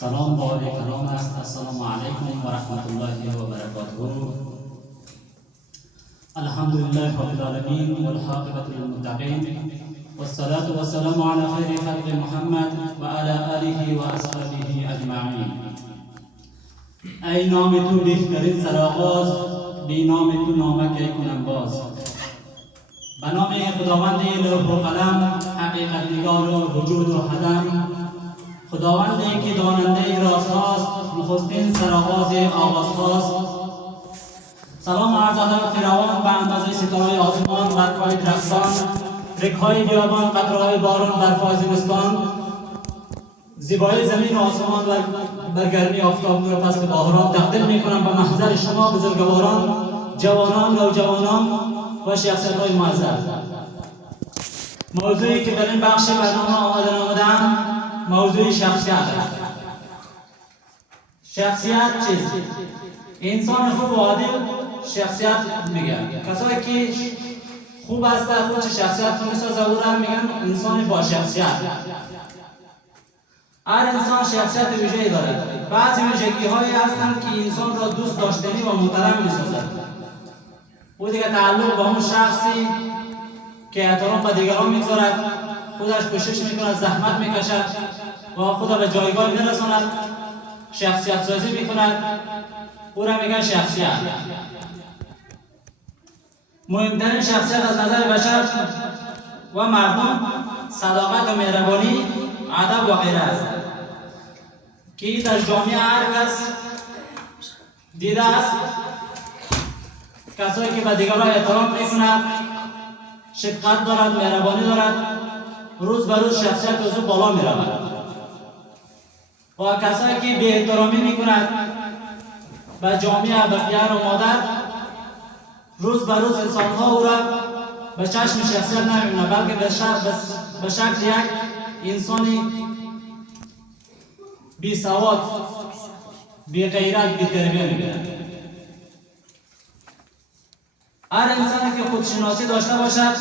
سلام با آل کرام است. السلام علیکم و رحمت الله و برکاته. الحمد لله رب العالمین والعاقبة للمتقین والصلاة والسلام على خیر خلق محمد و علی آله و اصحابه اجمعین. ای نام تو بهترین سرآغاز، بی نام تو نامک کنم باز. به نام خداوند لوح و قلم، حقیقت نگار و وجود و عدم، خداوندی که داننده راز هاست، نخستین سرآغاز آغاز هاست. سلام عرض ادب فراوان به اندازه ستاره آسمان، برفای درختان، رگهای بیابان، قطره‌های باران، برفای زمستان، زیبایی زمین و آسمان و بر گرمی آفتاب نور فصل بهاران تقدیم میکنم به محضر شما بزرگواران، جوانان، نوجوانان و شخصیت‌های معزز. موضوعی که در این بخش برنامه آمدم موضوع شخصیت است. شخصیت چیست؟ انسان خوب و عادل شخصیت میگن. کسایی که خوب هسته خودش شخصیت رو میسازه او را میگن انسان با شخصیت. هر انسان شخصیت ویژه‌ای دارد. بعضی ویژگی‌هایی هستند که انسان را دوست داشتنی و محترم میسازد. او دیگه تعلق با اون شخصی که احترام به دیگران میگذارد، خودش کوشش میکند، زحمت میکشد و خود به جایگاه میرساند، شخصیت سازی میکند، او را میگن شخصیت. مهمترین شخصیت از نظر بشر و مردم صداقت و مهربانی، ادب و غیره است که در جامعه هر کس دیده است. کسایی که به دیگران احترام میکند، شفقت دارد، مهربانی دارد، روز به روز شخصیت از او بالا می رود. و کسایی که بی احترامی می کند به جامعه، به پدر و مادر، روز به روز انسان ها او را به چشم شخصیت نمی بینند، بلکه به شکل یک انسانی بی سواد، بی غیرت، بی تربیه می بینند. هر انسانی که خودشناسی داشته باشد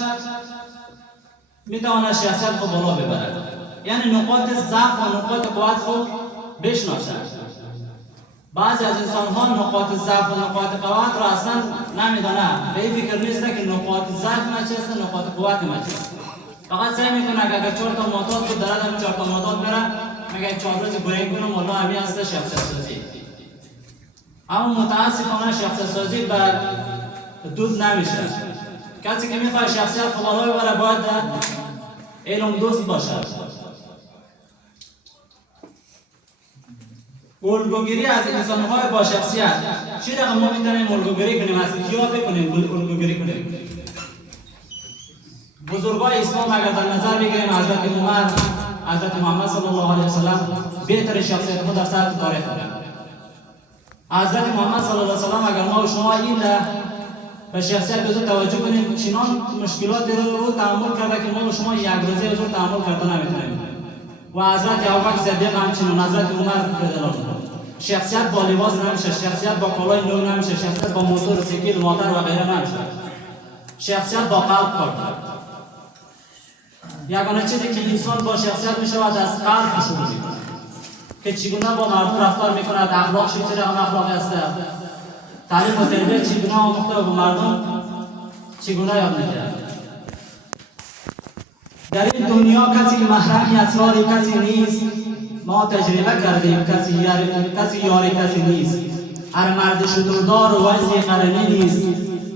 میتواند شخصیت خود بالا ببرد، یعنی نقاط ضعف و نقاط قوت خود بشناسد. بعضی از انسان ها نقاط ضعف و نقاط قوت را اصلا نمیدانند، به این فکر نیست که نقاط ضعف ما چیست، نقاط قوت ما چیست. فقط سعی میکنه که اگر 4 تا معتاد بود در همین 4 تا معتاد میره، میگه 4 روز برین کنم والله همین است شخصیت سازی. اما متاسفانه شخصیت سازی به دود نمیشه. کسی که میخواد شخصیت خود بالا ببره باید علم دوست باشد. الگوگیری از انسان‌های با شخصیت. چی رقم ما میتونیم الگوگیری کنیم؟ از کیا بکنیم الگوگیری کنیم؟ بزرگای اسلام اگر در نظر بگیریم، حضرت عمر، حضرت محمد صلی الله علیه وسلم بهترین شخصیت ما در سطح تاریخ دارند. حضرت محمد صلی الله علیه وسلم اگر ما و شما این به شخصیت بزرگ توجه کنیم، چنان مشکلات رو تحمل کرده که ما و شما یک روزه بزرگ تحمل کرده نمیتونیم. و حضرت ابوبکر صدیق همچنین، حضرت عمر رضی الله عنه. شخصیت با لباس نمیشه، شخصیت با کالای نو نمیشه، شخصیت با موتور، سیکل، مادر و غیره نمیشه. شخصیت با قلب کار دارد. یگانه چیزی که انسان با شخصیت میشود از قلب شروع میکنه که چگونه با مردم رفتار میکند، اخلاقش چه رقم اخلاقی است، تعلیم و تربیت چگونه آموخته و با مردم چگونه یاد میگیرد. در این دنیا کسی محرم اسرار کسی نیست، ما تجربه کردیم کسی یار کسی نیست. هر مرد شتردار و ویسی قرنی نیست،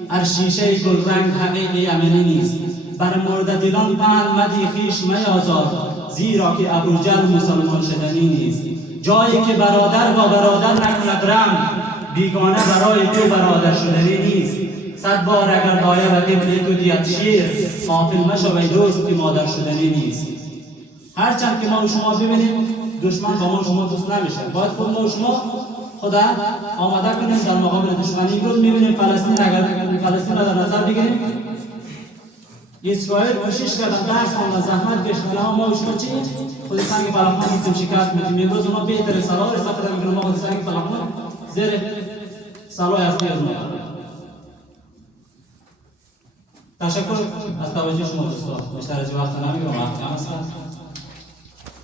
هر شیشه گلرنگ حقیقی امنی نیست. بر مرده دلان پهن مدی خویش میازار، زیرا که ابوجهل مسلمان شدنی نیست. جایی که برادر با برادر نکند رم، بیگانه برای تو برادر شدنی نیست. 100 بار اگر دایه و قبله تو دیت شیر، غافل مشو ای دوست که مادر شدنی نیست. هرچند که ما و شما ببینیم دشمن با ما و شما دوست نمیشه، باید خود ما و شما خدا آماده کنیم در مقابل دشمنی. امروز میبینیم فلسطین، اگر فلسطین را در نظر بگیریم، اسرائیل کوشش کردن درس خوندن، زحمت کشیدن، اما ما و شما چی؟ خود سنگ فلافل میتونیم شکست میدیم. امروز اونا بهتر سلاح استفاده میکنن، ما خود سنگ فلافل زیر سلاح اصلی از ما. تشکر از توجه شما دوستان. بیشتر از وقت نمیگیرم، وقت کم است.